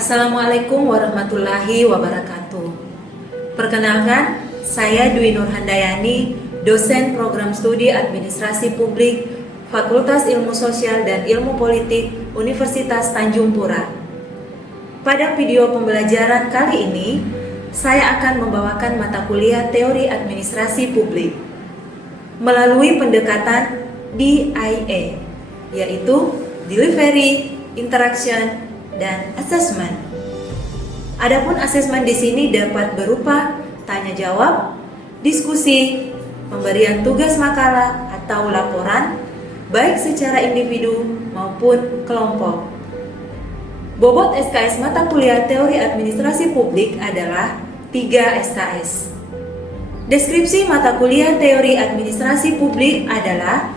Assalamualaikum warahmatullahi wabarakatuh. Perkenalkan, saya Dwi Nurhandayani, dosen program studi Administrasi Publik, Fakultas Ilmu Sosial dan Ilmu Politik, Universitas Tanjung Pura. Pada video pembelajaran kali ini, saya akan membawakan mata kuliah Teori Administrasi Publik melalui pendekatan DIA, yaitu Delivery, Interaction, dan Assessment. Adapun asesmen di sini dapat berupa tanya jawab, diskusi, pemberian tugas makalah atau laporan, baik secara individu maupun kelompok. Bobot SKS mata kuliah Teori Administrasi Publik adalah 3 SKS. Deskripsi mata kuliah Teori Administrasi Publik adalah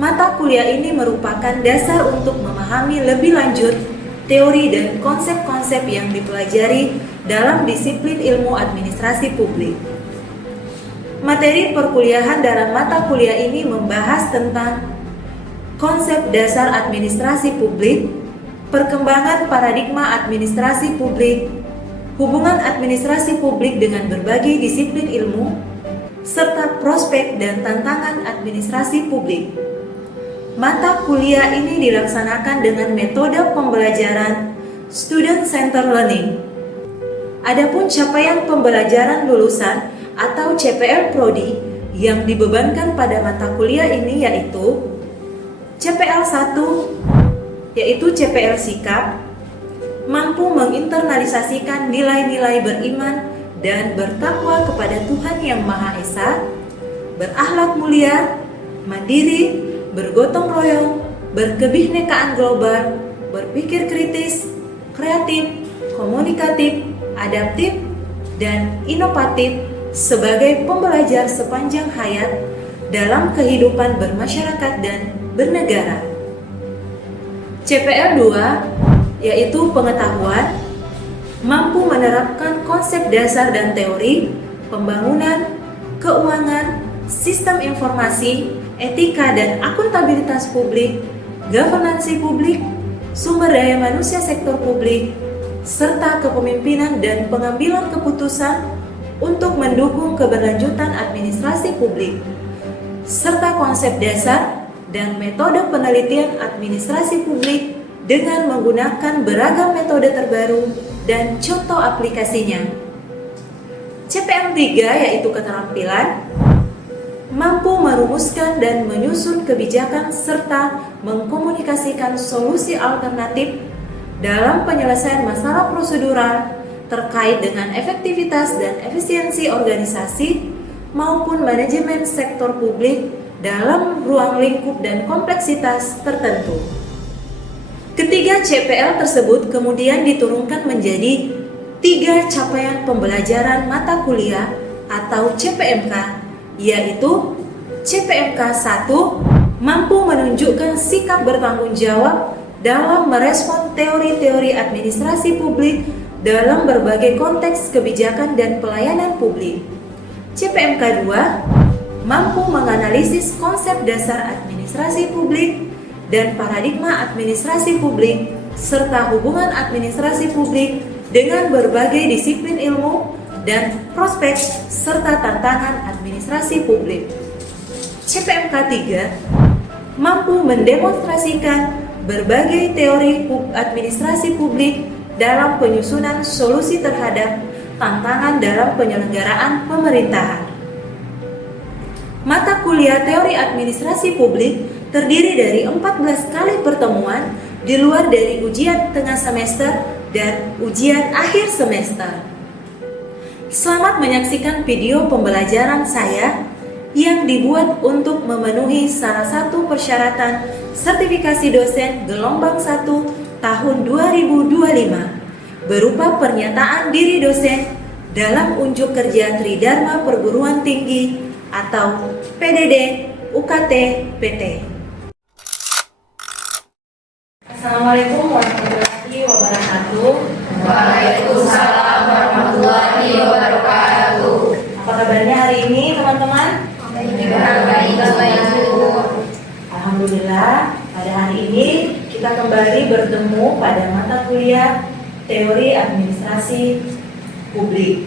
mata kuliah ini merupakan dasar untuk memahami lebih lanjut teori dan konsep-konsep yang dipelajari dalam disiplin ilmu administrasi publik. Materi perkuliahan dalam mata kuliah ini membahas tentang konsep dasar administrasi publik, perkembangan paradigma administrasi publik, hubungan administrasi publik dengan berbagai disiplin ilmu, serta prospek dan tantangan administrasi publik. Mata kuliah ini dilaksanakan dengan metode pembelajaran Student Centered Learning. Adapun capaian pembelajaran lulusan atau CPL Prodi yang dibebankan pada mata kuliah ini yaitu CPL 1, yaitu CPL Sikap, mampu menginternalisasikan nilai-nilai beriman dan bertakwa kepada Tuhan Yang Maha Esa, berakhlak mulia, mandiri, bergotong royong, berkebinekaan global, berpikir kritis, kreatif, komunikatif, adaptif, dan inovatif sebagai pembelajar sepanjang hayat dalam kehidupan bermasyarakat dan bernegara. CPL 2, yaitu pengetahuan, mampu menerapkan konsep dasar dan teori, pembangunan, keuangan, sistem informasi, etika dan akuntabilitas publik, governansi publik, sumber daya manusia sektor publik, serta kepemimpinan dan pengambilan keputusan untuk mendukung keberlanjutan administrasi publik, serta konsep dasar dan metode penelitian administrasi publik dengan menggunakan beragam metode terbaru dan contoh aplikasinya. CPL 3, yaitu keterampilan, mampu merumuskan dan menyusun kebijakan serta mengkomunikasikan solusi alternatif dalam penyelesaian masalah prosedural terkait dengan efektivitas dan efisiensi organisasi maupun manajemen sektor publik dalam ruang lingkup dan kompleksitas tertentu. Ketiga CPL tersebut kemudian diturunkan menjadi 3 capaian pembelajaran mata kuliah atau CPMK, yaitu CPMK 1, mampu menunjukkan sikap bertanggung jawab dalam merespon teori-teori administrasi publik dalam berbagai konteks kebijakan dan pelayanan publik. CPMK 2, mampu menganalisis konsep dasar administrasi publik dan paradigma administrasi publik serta hubungan administrasi publik dengan berbagai disiplin ilmu dan prospek serta tantangan administrasi publik. CPMK 3, mampu mendemonstrasikan berbagai teori administrasi publik dalam penyusunan solusi terhadap tantangan dalam penyelenggaraan pemerintahan. Mata kuliah Teori Administrasi Publik terdiri dari 14 kali pertemuan di luar dari ujian tengah semester dan ujian akhir semester. Selamat menyaksikan video pembelajaran saya yang dibuat untuk memenuhi salah satu persyaratan sertifikasi dosen gelombang 1 tahun 2025 berupa pernyataan diri dosen dalam unjuk kerja Tridharma Perguruan Tinggi atau PDD UKT PT. Assalamualaikum warahmatullahi wabarakatuh. Waalaikumsalam warahmatullahi wabarakatuh. Apa kabarnya hari ini teman-teman? Baik. Alhamdulillah, pada hari ini kita kembali bertemu pada mata kuliah teori administrasi publik.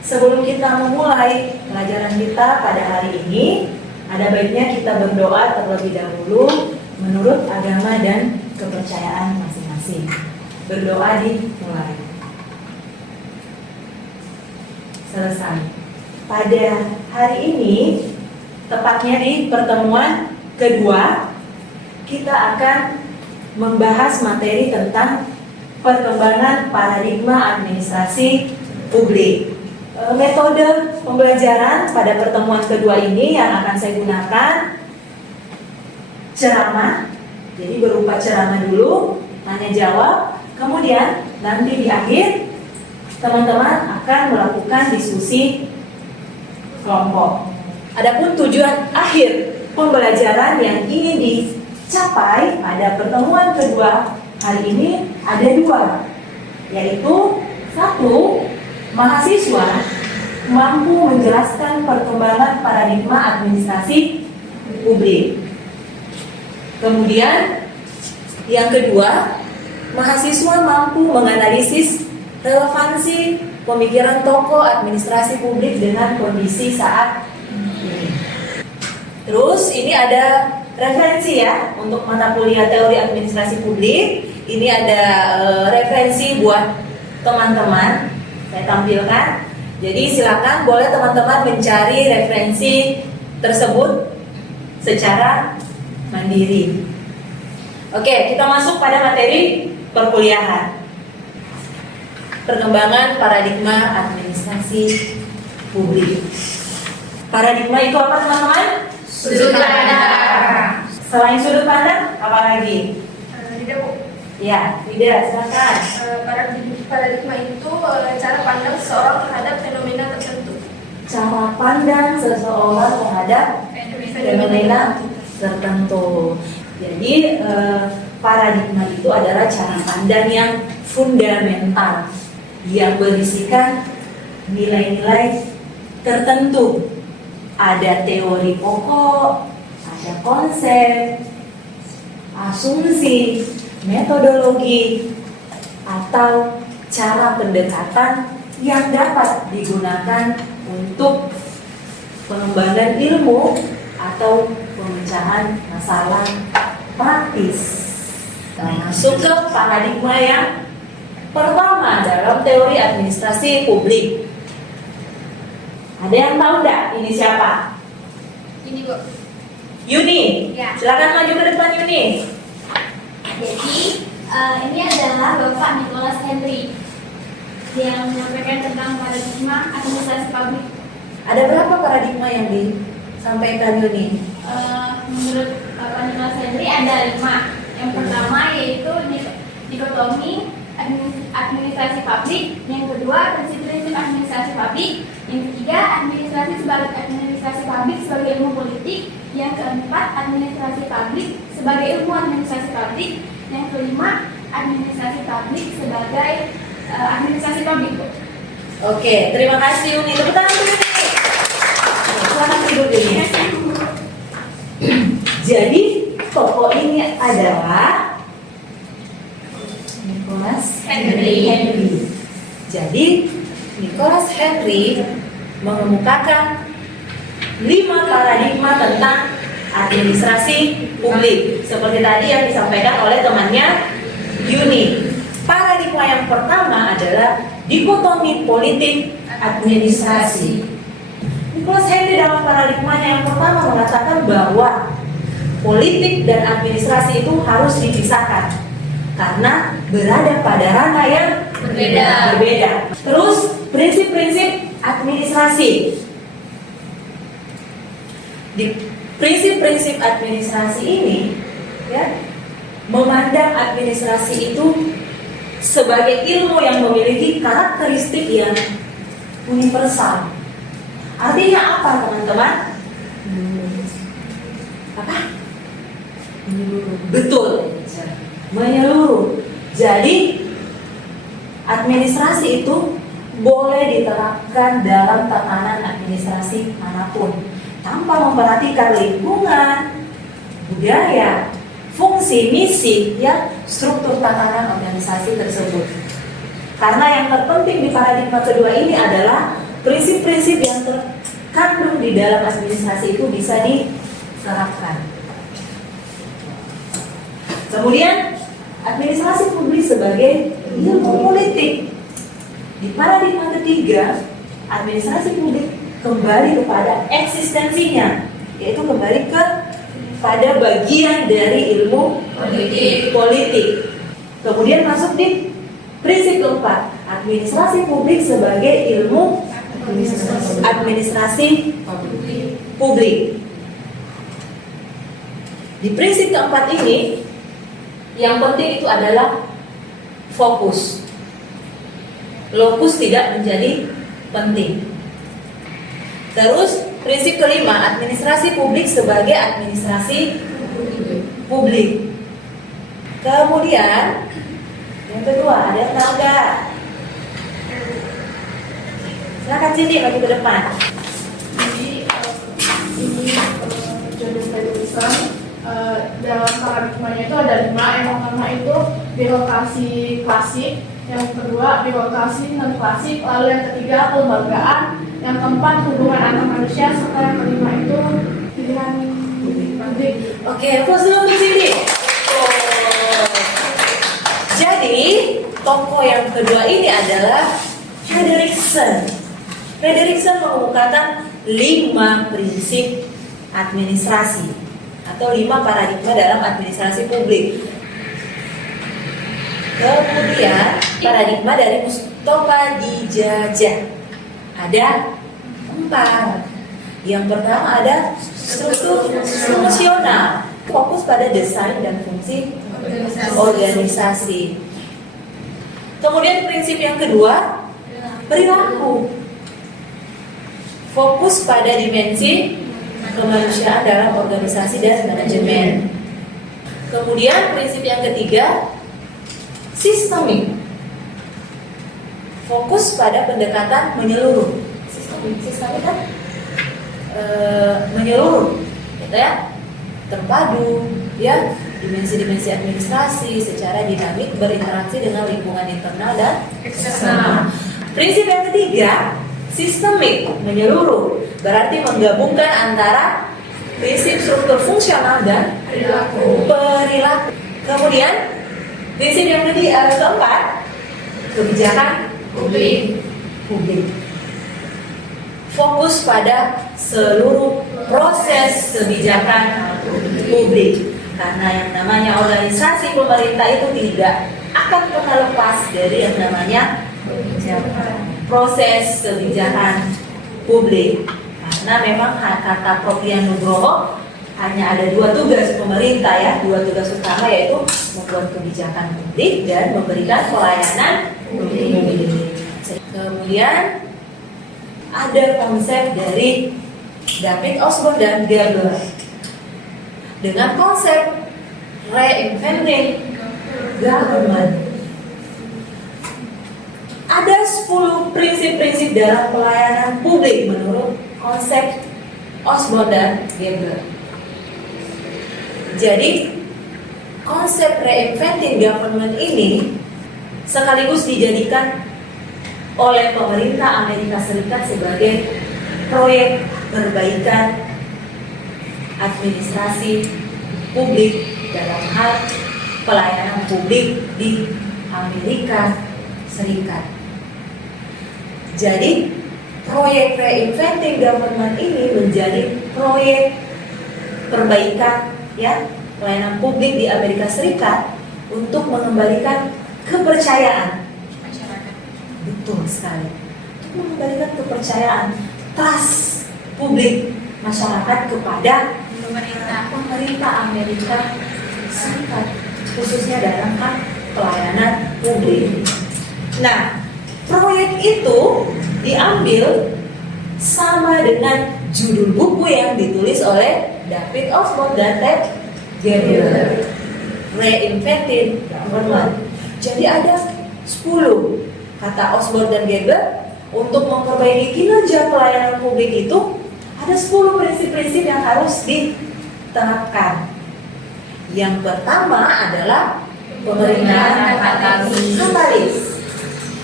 Sebelum kita memulai pelajaran kita pada hari ini, ada baiknya kita berdoa terlebih dahulu menurut agama dan kepercayaan masing-masing. Berdoa dimulai. Selesai. Pada hari ini, tepatnya di pertemuan kedua, kita akan membahas materi tentang perkembangan paradigma administrasi publik. Metode pembelajaran pada pertemuan kedua ini yang akan saya gunakan ceramah. Jadi berupa ceramah dulu, tanya jawab, kemudian nanti di akhir teman-teman akan melakukan diskusi kelompok. Adapun tujuan akhir pembelajaran yang ingin dicapai pada pertemuan kedua hari ini ada dua, yaitu satu, mahasiswa mampu menjelaskan perkembangan paradigma administrasi publik. Kemudian yang kedua, mahasiswa mampu menganalisis relevansi pemikiran tokoh administrasi publik dengan kondisi saat ini. Terus ini ada referensi ya untuk mata kuliah teori administrasi publik. Ini ada referensi buat teman-teman. Saya tampilkan. Jadi silakan boleh teman-teman mencari referensi tersebut secara mandiri. Oke, kita masuk pada materi perkuliahan. Perkembangan paradigma administrasi publik. Paradigma itu apa teman-teman? Sudut pandang. Selain sudut pandang, apa lagi? Tidak, Bu. Ya, tidak, silakan. Paradigma itu cara pandang seseorang terhadap fenomena tertentu. Cara pandang seseorang terhadap fenomena tertentu. Jadi paradigma itu adalah cara pandang yang fundamental yang berisikan nilai-nilai tertentu. Ada teori pokok, ada konsep, asumsi, metodologi, atau cara pendekatan yang dapat digunakan untuk pengembangan ilmu atau pemecahan masalah praktis. Masuk ke paradigma yang pertama dalam teori administrasi publik. Ada yang tahu enggak ini siapa? Ini, Bu. Yuni. Ya. Silakan maju ke depan Yuni. Jadi ini adalah Bapak Nicholas Henry yang menyampaikan tentang paradigma administrasi publik. Ada berapa paradigma yang disampaikan Yuni? Menurut Bapak Nicholas Henry ada 5. Yang pertama yaitu dikotomi administrasi publik, yang kedua prinsip-prinsip administrasi publik, yang ketiga administrasi publik sebagai ilmu politik, yang keempat administrasi publik sebagai ilmu administrasi publik, yang kelima administrasi publik sebagai administrasi publik. Oke, terima kasih Yuni. Tepuk tangan untuk Yuni. Selamat tidur Yuni. Jadi tokoh ini adalah Nicholas Henry. Jadi Nicholas Henry mengemukakan 5 paradigma tentang administrasi publik seperti tadi yang disampaikan oleh temannya Yuni. Paradigma yang pertama adalah dikotomi politik administrasi. Nicholas Henry dalam paradigmanya yang pertama mengatakan bahwa politik dan administrasi itu harus dipisahkan karena berada pada ranah yang berbeda. Terus prinsip-prinsip administrasi. Di prinsip-prinsip administrasi ini ya, memandang administrasi itu sebagai ilmu yang memiliki karakteristik yang universal. Artinya apa teman-teman? Apa? Betul, menyeluruh. Jadi administrasi itu boleh diterapkan dalam tatanan administrasi manapun tanpa memperhatikan lingkungan, budaya, fungsi fungsi, misi, ya, struktur tatanan organisasi tersebut. Karena yang terpenting di paradigma kedua ini adalah prinsip-prinsip yang terkandung di dalam administrasi itu bisa diterapkan. Kemudian administrasi publik sebagai ilmu politik. Di paradigma ketiga, administrasi publik kembali kepada eksistensinya, yaitu kembali pada bagian dari ilmu politik. Kemudian masuk di prinsip keempat, administrasi publik sebagai ilmu administrasi publik. Di prinsip keempat ini, yang penting itu adalah fokus. Lokus tidak menjadi penting. Terus prinsip kelima, administrasi publik sebagai administrasi publik. Kemudian yang kedua, ada yang tahu nggak? Silakan sini maju ke depan. Jadi ini jodoh tulisan dalam paradigmanya itu ada 5. Yang pertama itu birokrasi klasik, yang kedua birokrasi non klasik, lalu yang ketiga kelembagaan, yang keempat hubungan antar manusia, serta yang kelima itu pilihan publik. Oke, fokus dulu di sini. Jadi tokoh yang kedua ini adalah Frederickson. Frederickson mengemukakan 5 prinsip administrasi atau 5 paradigma dalam administrasi publik. Kemudian paradigma dari Mustafa Dijajah ada 4. Yang pertama ada struktur fungsional, fokus pada desain dan fungsi organisasi. Kemudian prinsip yang kedua, perilaku, fokus pada dimensi kemanusiaan dalam organisasi dan manajemen. Kemudian prinsip yang ketiga, sistemik, fokus pada pendekatan menyeluruh. Sistemik kan menyeluruh, gitu ya, terpadu, ya, dimensi-dimensi administrasi secara dinamik berinteraksi dengan lingkungan internal dan eksternal. Prinsip yang ketiga, sistemik, menyeluruh, berarti menggabungkan antara prinsip struktur fungsional dan perilaku. Kemudian prinsip yang keempat, kebijakan publik. Fokus pada seluruh proses kebijakan publik. Karena yang namanya organisasi pemerintah itu tidak akan pernah lepas dari yang namanya proses kebijakan publik. Karena memang kata Prof. Nugroho hanya ada 2 tugas pemerintah, ya, 2 tugas utama, yaitu membuat kebijakan publik dan memberikan pelayanan publik. Kemudian ada konsep dari David Osborne dan Gebler dengan konsep reinventing government. Ada 10 prinsip-prinsip dalam pelayanan publik menurut konsep Osborne dan Gebler. Jadi konsep reinventing government ini sekaligus dijadikan oleh pemerintah Amerika Serikat sebagai proyek perbaikan administrasi publik dalam hal pelayanan publik di Amerika Serikat. Jadi proyek reinventing government ini menjadi proyek perbaikan, ya, pelayanan publik di Amerika Serikat untuk mengembalikan kepercayaan. Betul sekali. Untuk mengembalikan kepercayaan, trust publik masyarakat kepada pemerintah Amerika Serikat, khususnya dalam hal pelayanan publik. Nah, proyek itu diambil sama dengan judul buku yang ditulis oleh David Osborne dan Ted Gebler, Reinventing Government. Jadi ada 10 kata Osborne dan Gebler untuk memperbaiki kinerja pelayanan publik itu ada 10 prinsip-prinsip yang harus diterapkan. Yang pertama adalah pemerintahan katalis.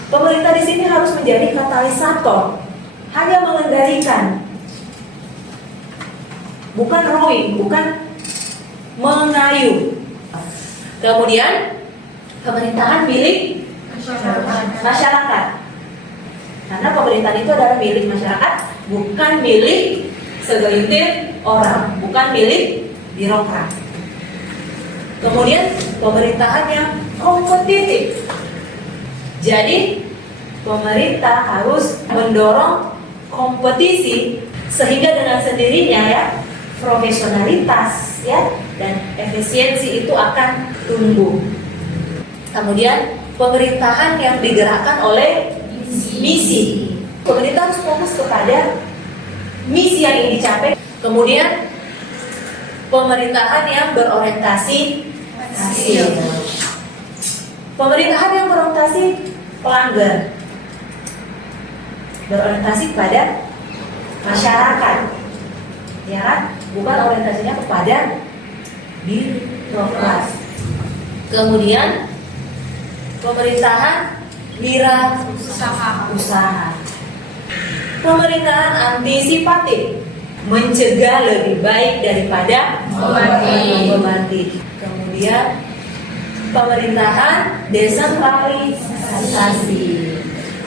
Pemerintah di sini harus menjadi katalisator, hanya mengendalikan, bukan rowing, bukan mengayuh. Kemudian pemerintahan milik masyarakat, karena pemerintahan itu adalah milik masyarakat, bukan milik segelintir orang, bukan milik birokrat. Kemudian pemerintahan yang kompetitif. Jadi pemerintah harus mendorong kompetisi sehingga dengan sendirinya ya profesionalitas ya dan efisiensi itu akan tumbuh. Kemudian pemerintahan yang digerakkan oleh misi. Pemerintah harus fokus kepada misi yang ingin dicapai. Kemudian pemerintahan yang berorientasi hasil. Pemerintahan yang berorientasi pelanggan, berorientasi kepada masyarakat, ya kan? Bukan orientasinya kepada birokrat. Kemudian pemerintahan wirausaha. Pemerintahan antisipatif, mencegah lebih baik daripada mengobati. Kemudian pemerintahan desentralisasi.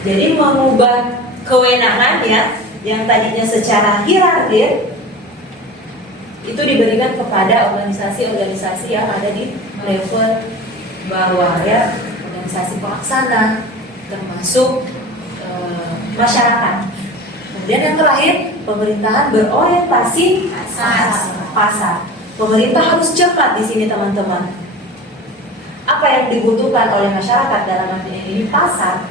Jadi mengubah kewenangan ya yang tadinya secara hierarkis itu diberikan kepada organisasi-organisasi yang ada di level bawah ya, organisasi pelaksana termasuk masyarakat. Kemudian yang terakhir, pemerintahan berorientasi pasar. Pemerintah harus cepat di sini teman-teman. Apa yang dibutuhkan oleh masyarakat dalam arti ini pasar,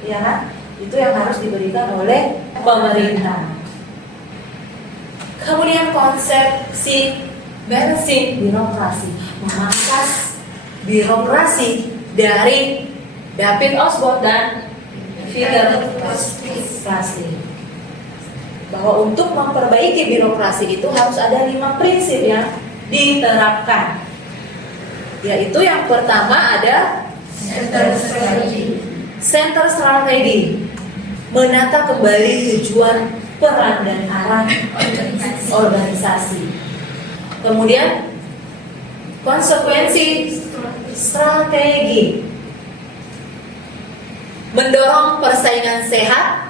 ya kan? Itu yang harus diberikan oleh pemerintah. Kemudian konsepsi basic birokrasi, memangkas birokrasi dari David Osborne dan Peter Plasky. Bahwa untuk memperbaiki birokrasi itu harus ada 5 prinsip yang diterapkan. Yaitu yang pertama ada center strategi, menata kembali tujuan, peran dan arah organisasi. Kemudian konsekuensi strategi, mendorong persaingan sehat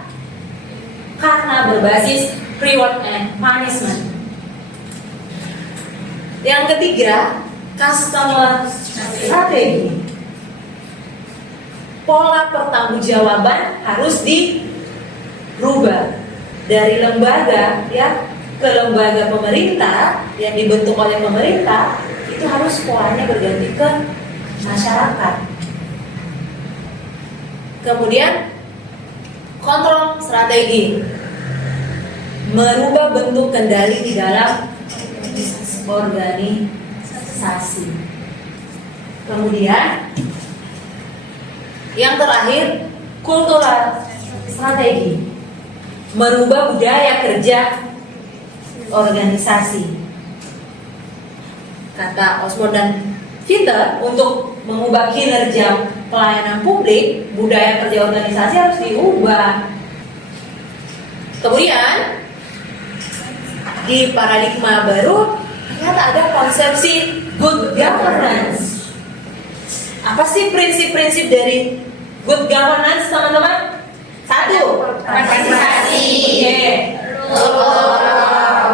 karena berbasis reward and punishment. Yang ketiga, customer strategi. Pola pertanggungjawaban harus dirubah dari lembaga ya ke lembaga pemerintah yang dibentuk oleh pemerintah, itu harus polanya berganti ke masyarakat. Kemudian kontrol strategi, merubah bentuk kendali di dalam organisasi. Kemudian yang terakhir, kultural strategi, merubah budaya kerja organisasi. Kata Osborne dan Peter, untuk mengubah kinerja pelayanan publik, budaya kerja organisasi harus diubah. Kemudian di paradigma baru ternyata ada konsepsi good governance. Apa sih prinsip-prinsip dari good governance, teman-teman? 1, Partisipasi,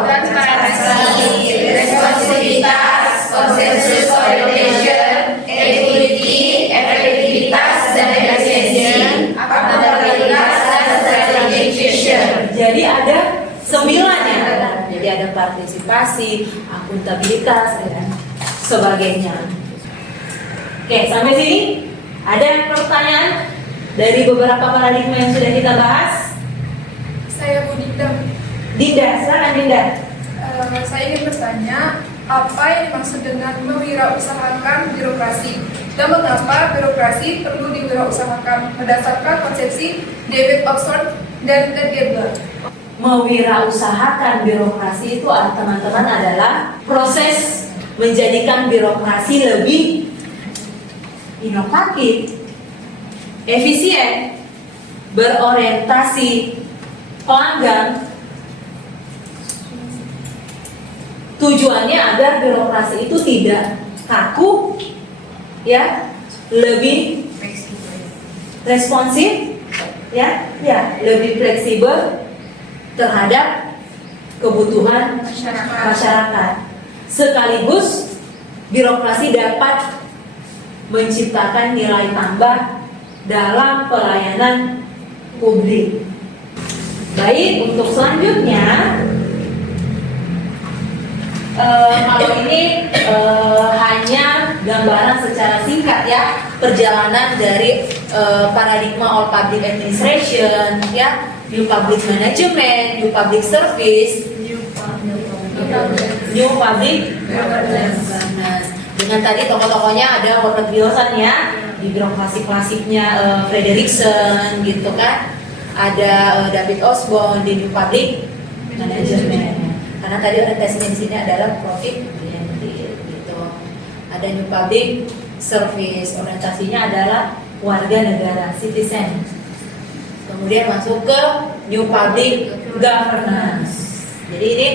transparansi, responsibilitas, konsensus orientation, equity, efektivitas dan efisiensi, akuntabilitas dan strategic vision. Jadi ada 9 ya. Jadi ada partisipasi, akuntabilitas dan sebagainya. Oke, sampai sini ada yang pertanyaan dari beberapa paradigma yang sudah kita bahas? Saya Bu Dinda. Dinda, silakan Dinda. Saya ingin bertanya, apa yang dimaksud dengan mewirausahakan birokrasi dan mengapa birokrasi perlu diwirausahakan berdasarkan konsepsi David Osborne dan Ted Gebler? Mewirausahakan birokrasi itu teman-teman adalah proses menjadikan birokrasi lebih inovatif, efisien, berorientasi pelanggan. Tujuannya agar birokrasi itu tidak kaku, ya, lebih responsif, ya, lebih fleksibel terhadap kebutuhan masyarakat. Sekaligus birokrasi dapat menciptakan nilai tambah dalam pelayanan publik. Baik, untuk selanjutnya, kalau ini hanya gambaran secara singkat ya perjalanan dari paradigma all public administration, ya, new public management, new public service, new public governance. Dengan tadi tokoh-tokohnya ada Woodrow Wilson ya, di birokrasi klasiknya Frederickson gitu kan, ada David Osborne di new public management. Karena tadi orientasinya di sini adalah profit oriented gitu. Ada new public service, orientasinya adalah warga negara, citizen. Kemudian masuk ke new public governance. Jadi ini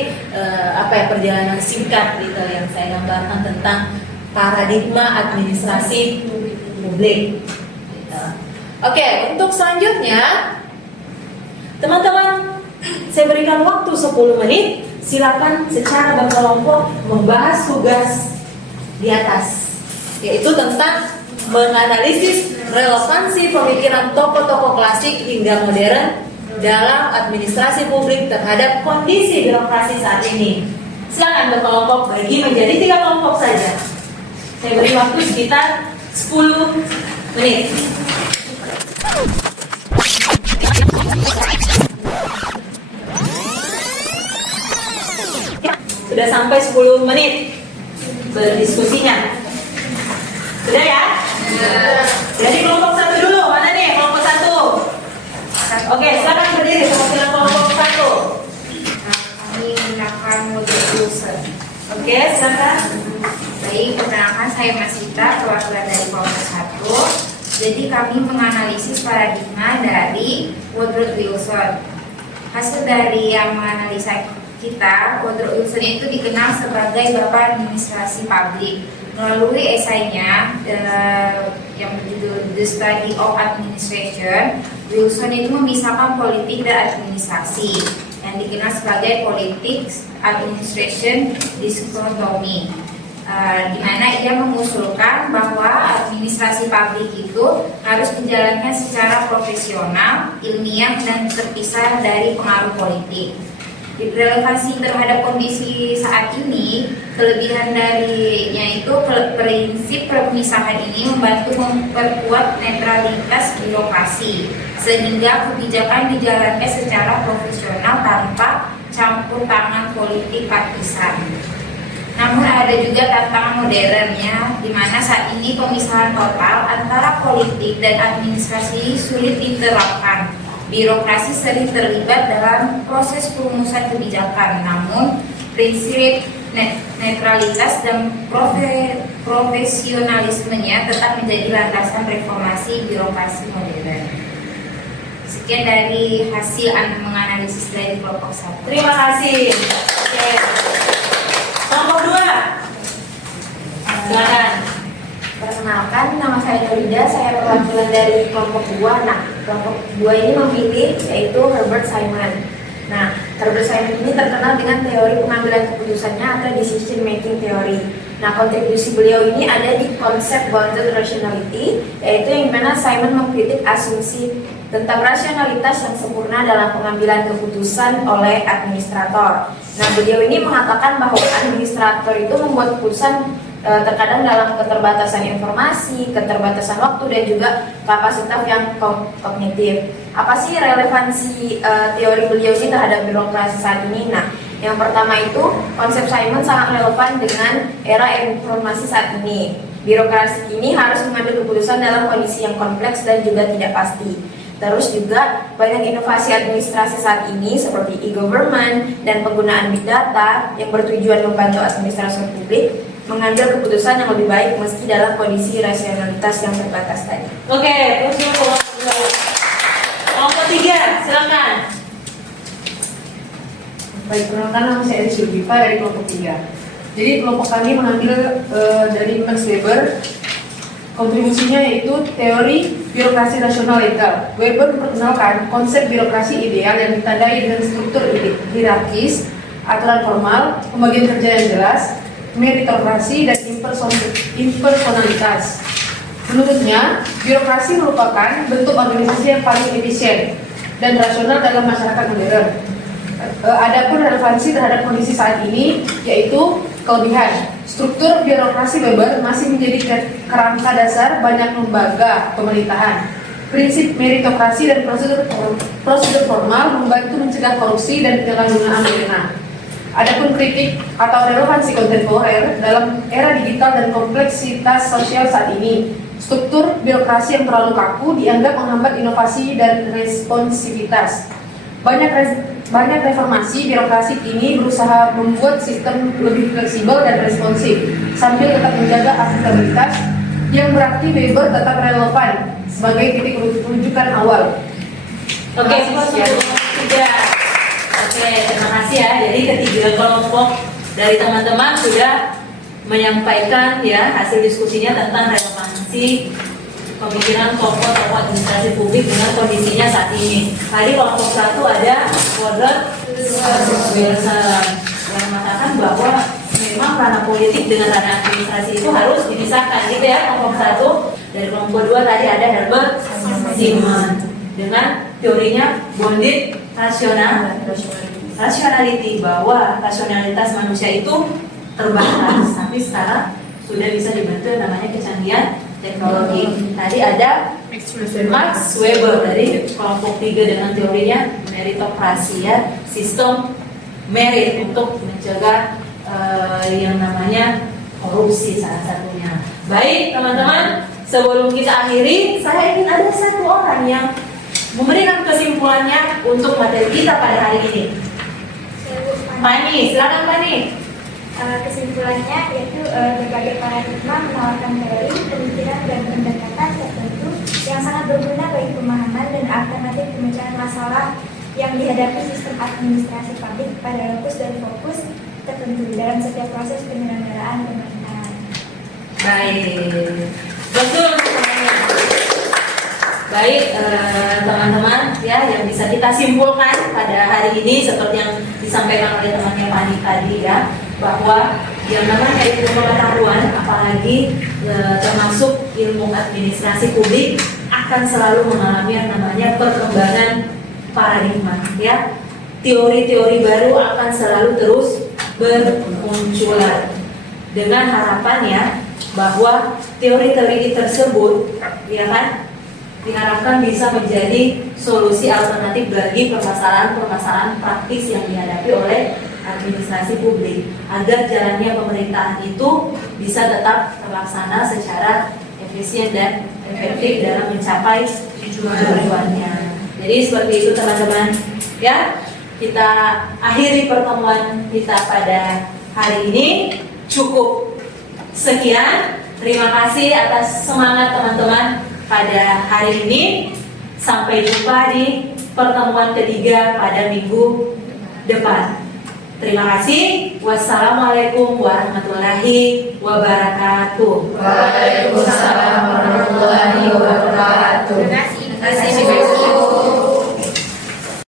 perjalanan singkat gitu yang saya gambarkan tentang paradigma administrasi publik. Gitu. Oke, untuk selanjutnya teman-teman saya berikan waktu 10 menit. Silakan secara berkelompok membahas tugas di atas, yaitu tentang menganalisis relevansi pemikiran tokoh-tokoh klasik hingga modern dalam administrasi publik terhadap kondisi birokrasi saat ini. Silakan berkelompok, bagi menjadi 3 kelompok saja. Saya beri waktu sekitar 10 menit. Sudah sampai 10 menit berdiskusinya. Sudah ya? Jadi kelompok 1 dulu. Mana nih kelompok 1? Oke, silakan berdiri perwakilan kelompok 1. Kami menggunakan model Wilson. Oke, silakan. Baik, perkenalkan saya Masita, perwakilan dari kelompok 1. Jadi kami menganalisis paradigma dari Woodrow Wilson. Hasil dari yang menganalisa kita, Woodrow Wilson itu dikenal sebagai Bapak Administrasi Publik. Melalui esainya yang berjudul The Study of Administration, Wilson itu memisahkan politik dan administrasi yang dikenal sebagai Politics Administration Dichotomy, di mana ia mengusulkan bahwa administrasi publik itu harus dijalankan secara profesional, ilmiah, dan terpisah dari pengaruh politik. Relevansi terhadap kondisi saat ini, kelebihan darinya itu prinsip pemisahan ini membantu memperkuat netralitas birokrasi sehingga kebijakan dijalankan secara profesional tanpa campur tangan politik partisan. Namun ada juga tantangan modernnya, di mana saat ini pemisahan total antara politik dan administrasi sulit diterapkan. Birokrasi sering terlibat dalam proses perumusan kebijakan, namun prinsip netralitas dan profesionalismenya tetap menjadi landasan reformasi birokrasi modern. Sekian dari hasil menganalisis dari kelompok 1. Terima kasih. Oke. Kelompok 2. Silakan. Perkenalkan, nama saya Dorida, saya perwakilan dari kelompok 2. Nah, kelompok 2 ini memilih yaitu Herbert Simon. Nah, Herbert Simon ini terkenal dengan teori pengambilan keputusannya atau decision making theory. Nah, kontribusi beliau ini ada di konsep bounded rationality, yaitu yang mana Simon mengkritik asumsi tentang rasionalitas yang sempurna dalam pengambilan keputusan oleh administrator. Nah, beliau ini mengatakan bahwa administrator itu membuat keputusan terkadang dalam keterbatasan informasi, keterbatasan waktu, dan juga kapasitas yang kognitif. Apa sih relevansi teori beliau ini terhadap birokrasi saat ini? Nah, yang pertama itu konsep Simon sangat relevan dengan era informasi saat ini. Birokrasi ini harus mengambil keputusan dalam kondisi yang kompleks dan juga tidak pasti. Terus juga banyak inovasi administrasi saat ini seperti e-government dan penggunaan big data yang bertujuan membantu administrasi publik mengambil keputusan yang lebih baik meski dalam kondisi rasionalitas yang terbatas tadi. Oke, terus kelompok 3, silakan. Baik, perkenalkan nama saya Eris Yulgiva dari kelompok 3. Jadi kelompok kami mengambil dari Max Weber. Kontribusinya yaitu teori birokrasi rasional legal. Weber memperkenalkan konsep birokrasi ideal yang ditandai dengan struktur hierarkis, aturan formal, pembagian kerja yang jelas, meritokrasi, dan impersonalitas. Menurutnya, birokrasi merupakan bentuk organisasi yang paling efisien dan rasional dalam masyarakat modern. Adapun relevansi terhadap kondisi saat ini yaitu kelebihan. Struktur birokrasi Weber masih menjadi kerangka dasar banyak lembaga pemerintahan. Prinsip meritokrasi dan prosedur formal membantu mencegah korupsi dan penyalahgunaan wewenang. Adapun kritik atau relevansi kontemporer dalam era digital dan kompleksitas sosial saat ini, struktur birokrasi yang terlalu kaku dianggap menghambat inovasi dan responsivitas. Banyak reformasi birokrasi kini berusaha membuat sistem lebih fleksibel dan responsif sambil tetap menjaga akuntabilitas, yang berarti Weber tetap relevan sebagai titik rujukan awal. Oke, terima kasih ya. Jadi ketiga kelompok dari teman-teman sudah menyampaikan ya hasil diskusinya tentang relevansi pemikiran tokoh-tokoh administrasi publik dengan kondisinya saat ini. Tadi kelompok 1 ada Robert Wilson yang mengatakan bahwa memang ranah politik dengan ranah administrasi itu harus dipisahkan gitu ya. Kelompok 1 dari kelompok 2 tadi ada Herbert Simon dengan teorinya bonded rationality, bahwa rasionalitas manusia itu terbatas, tapi sekarang sudah bisa dibantu yang namanya kecanggihan teknologi. Tadi ada Max Weber dari kelompok 3 dengan teorinya meritokrasi ya, sistem merit untuk mencegah yang namanya korupsi salah satunya. Baik teman-teman, sebelum kita akhiri, saya ingin ada satu orang yang memberikan kesimpulannya untuk materi kita pada hari ini. Pani, silakan Pani. Kesimpulannya yaitu berbagai paradigma menawarkan teori, pemikiran, dan pendekatan tertentu yang sangat berguna bagi pemahaman dan alternatif pemecahan masalah yang dihadapi sistem administrasi publik pada lokus dan fokus tertentu dalam setiap proses penyelenggaraan pemerintahan. Baik, betul semuanya. Baik teman-teman ya, yang bisa kita simpulkan pada hari ini seperti yang disampaikan oleh temannya Pani tadi ya, bahwa yang namanya ilmu pengetahuan apalagi termasuk ilmu administrasi publik akan selalu mengalami yang namanya perkembangan paradigma ya. Teori-teori baru akan selalu terus bermunculan dengan harapannya bahwa teori-teori tersebut ya kan diharapkan bisa menjadi solusi alternatif bagi permasalahan-permasalahan praktis yang dihadapi oleh administrasi publik agar jalannya pemerintahan itu bisa tetap terlaksana secara efisien dan efektif dalam mencapai tujuannya. Jadi seperti itu teman-teman ya, kita akhiri pertemuan kita pada hari ini. Cukup sekian, terima kasih atas semangat teman-teman pada hari ini. Sampai jumpa di pertemuan ketiga pada minggu depan. Terima kasih. Wassalamualaikum warahmatullahi wabarakatuh. Waalaikumsalam.